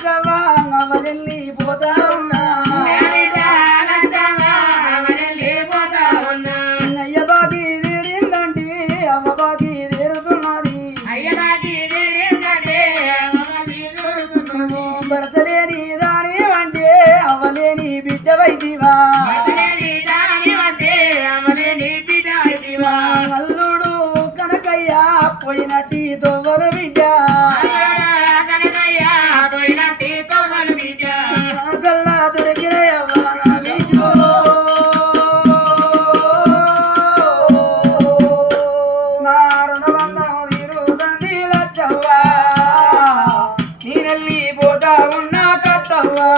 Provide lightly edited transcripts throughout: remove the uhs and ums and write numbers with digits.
లచ్చవ్వెళ్ళి పోతా ఉన్నా అయ్య బాకి తీరిందంటే అవ్వ బాకి తీరుతున్నది భర్తలేని దాని అంటే అవ్వలేని బిడ్డ వైదివా అల్లుడు కనకయ్య పోయినట్టి తొవ్వరు బిడ్డ కల్లా దొరికిన నా రుణబంధం తీరుదండి లచ్చవ్వా నేనెళ్ళి పోతా ఉన్నా కట్టవ్వా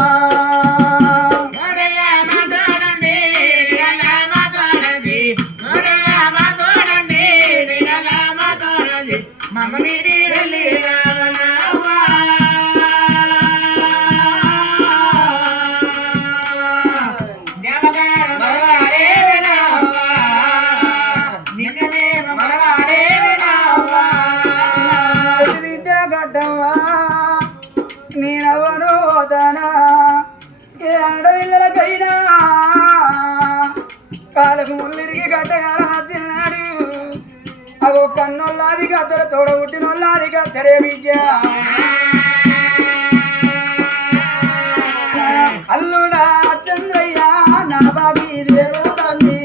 నేనవను తనా ఏ ఆడపిల్లలకైనా కాలకు ముళ్ళిరిగి గట్టగాల తిన్నాడు అగో కన్నొల్లాది గద్దరు తోడ పుట్టినొల్లాది గద్దరే విద్య అల్లుడా చంద్రయ్య నా బాగి దేరుతంది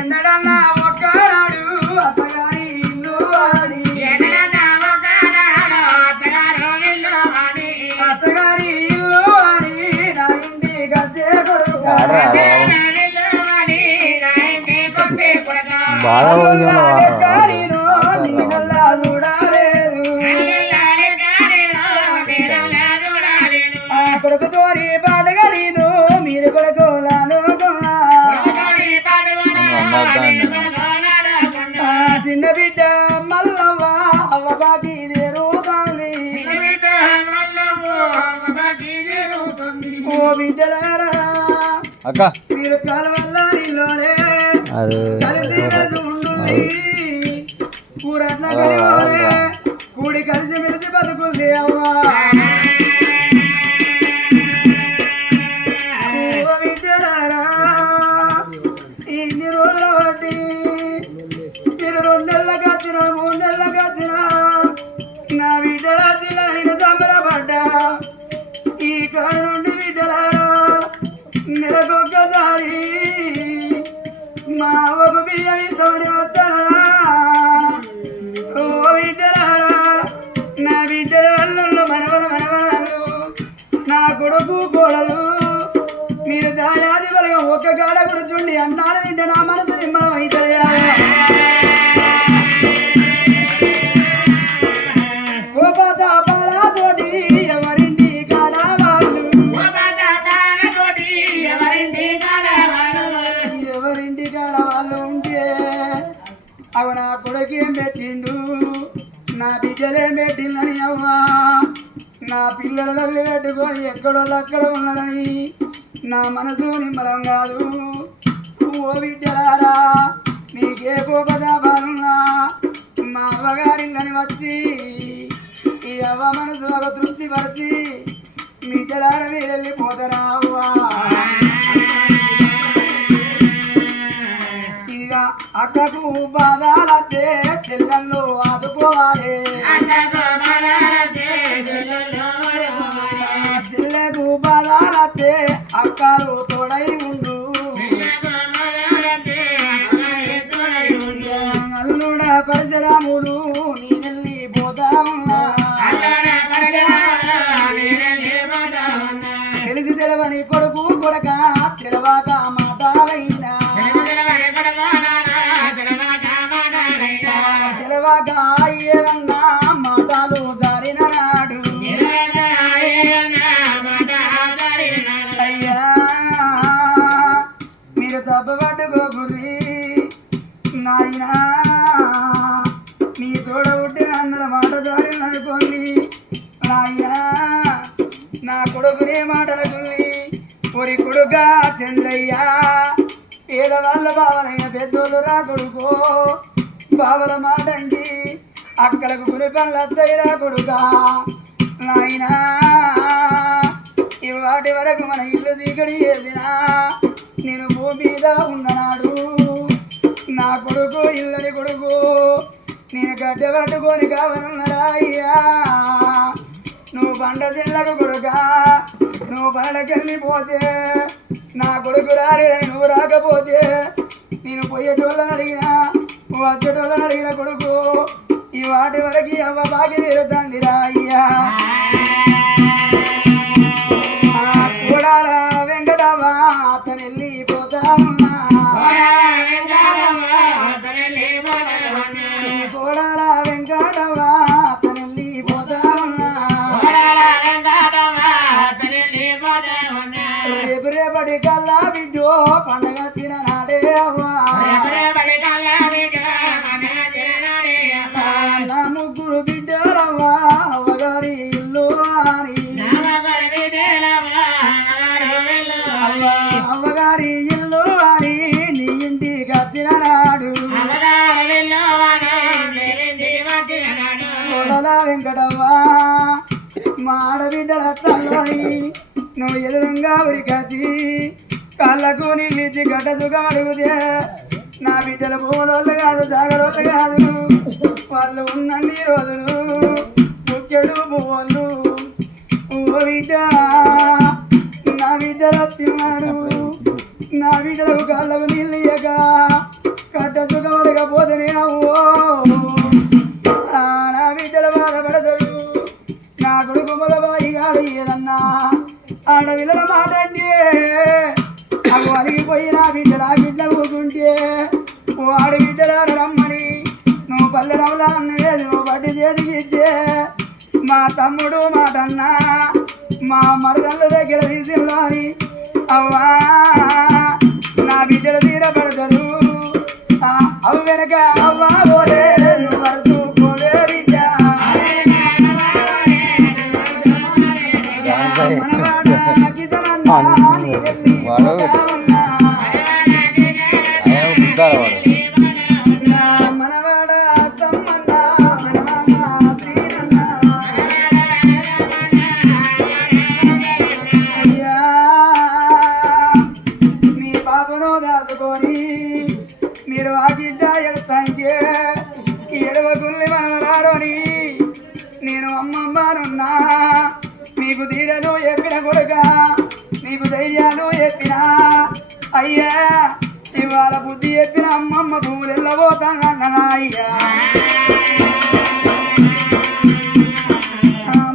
ఎన్నడన్నా ఒక్కనాడు అసగాని ఇల్లు అని అత్తగారి ఇల్లు అని నా ఇంటి గచ్చే కొడుకు కొడుకుతోని పాటగా నేను మీరు కొడుకోలాను చిన్న బిడ్డ మల్లవ్వ అవ్వబాకి దేరుతాంది ఓ బిడ్డలారా మీరు కాలవల్ల నీలోనే కలిసి కూరట్ల కలివారే కూడి కలిసి మెలిసి బతుకుల్ని అవ్వా ఇన్ని రోజుల బట్టి మీరు 2 నెలలకు వచ్చిన 3 నెలలకు వచ్చిన నా బిడ్డల నేను సంబరపడ్డా ఈ కాడ నుండి బిడ్డలారా నెలకొక్కసారి మా ఒక బియ్యం ఇంతమని వస్తానా ఓ బిడ్డలారా నా బిడ్డల వల్ల మనవరాలు నా కొడుకు కోడలు మీరు దాయాది వరకు ఒక్క కాడ కూర్చుండి అన్నాలు తింటే నా మనసు నిమ్మలం అవుతుంది కోపతాపాలతోటి ఎవరింటి కాడ వాళ్ళు ఎవరింటి కాడ వాళ్ళు ఉంటే అవి నా కొడుకేం పెట్టిండు నా బిడ్డలేం పెట్టిందని అవ్వా నా పిల్లలని పెట్టుకొని ఎక్కడో అక్కడ ఉన్నారని నా మనసు నిమ్మలం కాదు ఓ బిడ్డలారా మీకే కోపదాపాలున్నా మా అవ్వగారిని వచ్చి ఈ అవ్వ మనసు ఒక తృప్తి పరిచి బిడ్డలారా మీరు వెళ్ళిపోతారా అవ్వా ఇక అక్కకు బాధాలతే చెల్లెళ్ళు ఆదుకోవాలి చెల్లెకు బాధాలతే అక్కలు తోడై ఉండు అల్లుడ పరశురాముడు నేనెళ్ళి పోతా ఉన్నా తెలిసి తెలవని కొడుకు కొడక తెలవాక మాటాలైనా తెలవాక ఏదన్నా మాటలు దారిన నాడు అయ్యా మీరు తప్పబట్టుకోకుర్రి నాయనా మీ తోడ పుట్టిన అందరి మాట దారిని అనుకోండి నాయనా నా కొడుకునే మాటలకుని ఒరి కొడుక చంద్రయ్య పేదవాళ్ళ బావలైన పెద్దోళ్ళు రా కొడుకో బావల మాట అండి అక్కలకు గురి పనులు అత్తయ్యరా కొడుకా నాయనా ఇవాటి వరకు మన ఇల్లు దిగడి చేసినా నేను భూమి మీద ఉన్ననాడు నా కొడుకు ఇల్లని కొడుకు నేను గడ్డ పట్టుకొని కావాలన్నారా అయ్యా నువ్వు పంట జిల్లకు కొడుకా నువ్వు పండకెళ్ళిపోతే నా కొడుకు రాలేదని నువ్వు రాకపోతే నేను పోయేటోళ్ళని అడిగినా వచ్చేటోళ్ళని అడిగిన కొడుకు ఈ వాటి వరకు అవ్వ బాగా తీరుతుందిరా అయ్యా కూడాల వెంకటవ్వ అతను వెళ్ళిపోతా ఉన్నా కూడాల వెంకటవ్వ అతను వెళ్ళిపోతా ఉన్నా రేపు రేపటి కల్లా బిడ్డో పండగ తిననాడే అవ్వా నా ముగ్గురు బిడ్డలవ్వా అవ్వగారి ఇల్లు అని అవ్వగారి ఇల్లు అని నీ ఇంటికి వచ్చిన నాడు వెంకటవ్వ మా ఆడబిడ్డల తల్లని నువ్వు ఎదురంగా ఉరికచ్చి కళ్ళకు నీళ్ళిచ్చి గడ్డ సుఖం అడుగుతే నా బిడ్డల భూములు కాదు జాగరోళ్ళు కాదు వాళ్ళు ఉన్నన్ని రోజులు ముఖ్యుడు పువ్వులు ఓ బిడ్డ నా బిడ్డలు వచ్చినాడు నా బిడ్డలకు కళ్ళకు నీళ్ళు ఇయ్యక గడ్డ సుఖం అడగపోతేనే అవ్వో నా బిడ్డలు బాధపడతాడు నా కొడుకు మగబాయి గాడు ఏదన్నా ఆడవిల్ల మాట అంటే అవి అలిగిపోయి నా బిడ్డలు ఆ బిడ్డ కూతుంటే వాడి బిడ్డలు రమ్మని నువ్వు పల్లె రవ్వలా అన్నది నువ్వు బట్టి చేతికిస్తే మా తమ్ముడు మాటన్నా మా మరదళ్ళ దగ్గర తీసుకురాని అవ్వా నా బిడ్డలు తీరపడతాడు అవి వెనక అవ్వా పోలే పోలే బిడ్డ మనవాడ సమ్మన్న మీ పాపను దాచుకొని మీరు ఆగిద్ద ఎడతాంటే ఎడవకుల్ని మనవరాడని నేను అమ్మమ్మనున్నా మీకు తీరలు చెప్పిన కొడుక నీకు ధైర్యాలు చెప్పినా అయ్యా ఇవాళ బుద్ధి చెప్పిన అమ్మమ్మ భూములు వెళ్ళబోతానన్నా అయ్యా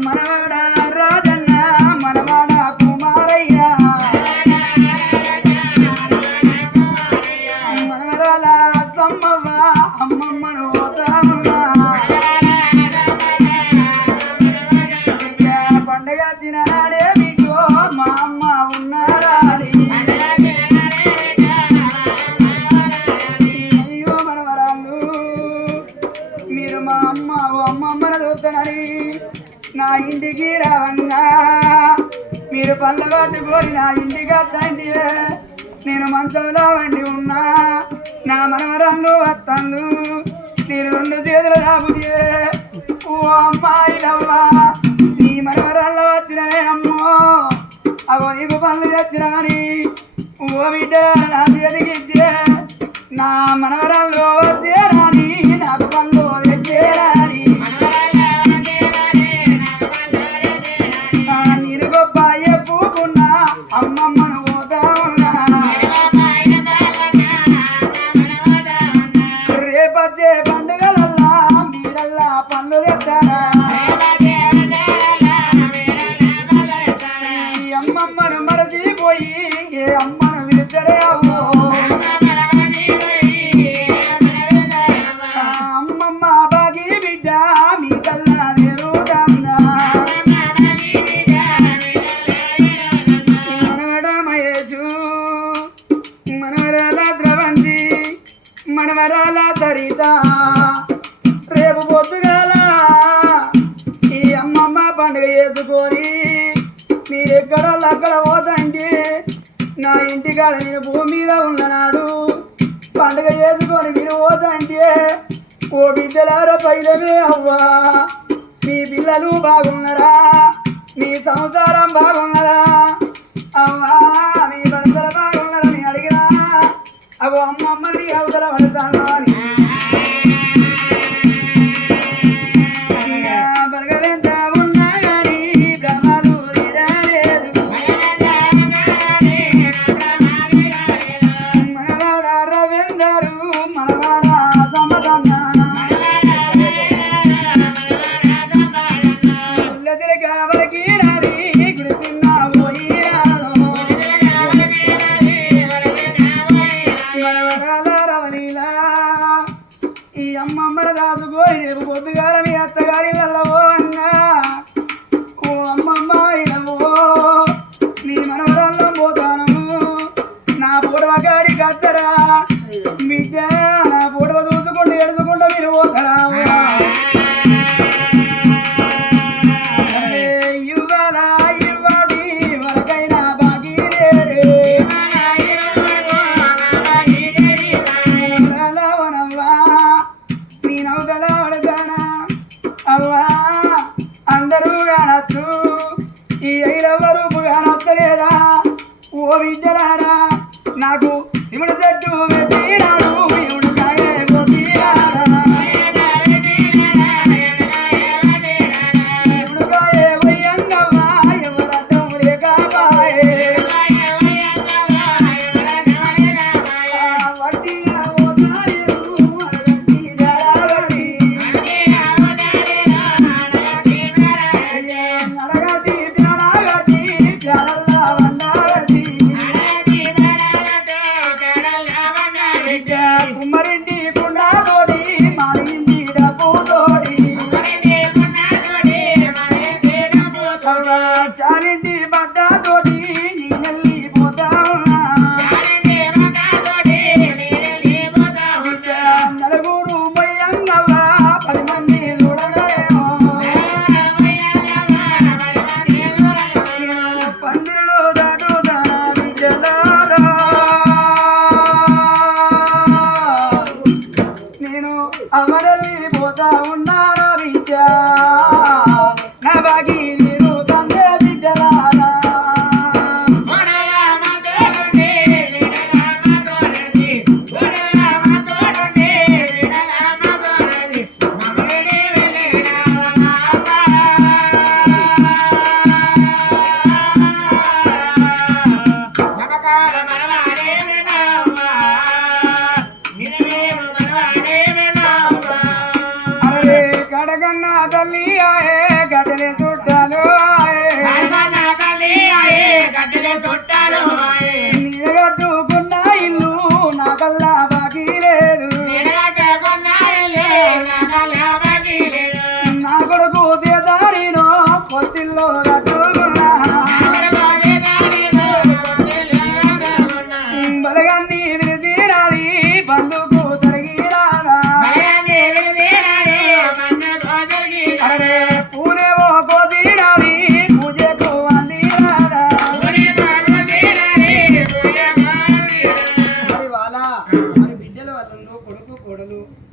మనవాడ రాజన్న మనవాడ కుమారయ్య మనవరాల సమ్మవ్వ అమ్మమ్మను పోతామన్నా పండగ తినాడే మీకు మా అమ్మ ఉన్నారా అయ్యో మనవరాళ్ళు మీరు మా అమ్మ అమ్మమ్మను చూస్తానని నా ఇంటికి రావంగా మీరు పళ్ళ పట్టుకొని నా ఇంటికి వద్దండి నేను మంచంలో వండి ఉన్నా నా మనవరాళ్ళు వస్తాను నేను రెండు చేతులు రాబుదే ఓ అమ్మాయిలవ్వా నీ మనవరాళ్ళు వచ్చినవే అమ్మో అగో నీకు పనులు తెచ్చినాని ఓ బిడ్డ నా చేతికిద్దే నా మనవరాళ్ళు వచ్చేరాని నాకు పనులు తెచ్చేరాని నేను గొప్ప ఎప్పుకున్నా అమ్మమ్మను పోతా ఉన్నా రేపచ్చే పండుగలల్లా మీరల్లా పనులు తెచ్చారా అమ్మమ్మను మరచిపోయి ఏ అమ్మను విలుచరే అవ్వో అమ్మమ్మ బాగి బిడ్డ మీ కల్లా తెరువుతాందా మనవడ మహేషు మనవరాల ద్రవంతి మనవరాల సరిత రేపు పొద్దుగాల ఈ అమ్మమ్మ పండుగ చేసుకొని మీరెక్కడ అక్కడ పోతండి నా ఇంటికాడ నేను భూమి మీద ఉన్ననాడు పండుగ చేసుకొని మీరు పోతంటే ఓ బిడ్డలార పైలమే అవ్వా మీ పిల్లలు బాగున్నారా మీ సంసారం బాగున్నారా అవ్వా మీ భర్తలు బాగున్నారని అడిగినా అగో అమ్మమ్మని అవతల పడతాను అని బరగలెంత ఉన్నా కానీ భ్రమలు తీరలేదు మనవాడ రవీందరు మనవాడ సమదన్న కావలకి రాలి గుడితున్నా పోయి మనవడాల రవణీలా ఈ అమ్మమ్మల దాచుకోని రేపు పొద్దుగాల మీ అత్తగారి నల్లవో అన్నా ఓ అమ్మమ్మ ఇనవో నీ మనవరాల్లో పోతాను నా పూడవ గాడి కత్తరా బిడ్డ నా పూడవ చూసుకుంటూ ఎడుచుకుంటూ మీరు పోతారా అందరూ కానొచ్చు ఈ ఐదవరు కానొచ్చలేదా ఓ విద్యలారా నాకు ఇముడు చెట్టు పెట్టినాడు ఇముడు కాయే పోతీరాడా ఇముడు కాయే పోయంగవ్వా ఎవరద్దం లేకపాయే వడ్డీగా పోతారు వడ్డీ జడవడ్డీ కుమ్మరింటి కుండా తోడి మారింటి డబ్బు తోడి చాలింటి బట్ట తోడి నీ నెల్లి పోతా నలుగురు పోయంగవ్వా 10 మంది చూడలేమో పందిరులో దాటుదా విద్యలారా నేను అమరలి పోతా ఉన్నారా విద్య నా బాగి నేను తండ్రి బిడ్డలారా అరే కడగన్న తల్లి ఆయే గడ్డలే చుట్టాలు ఆయే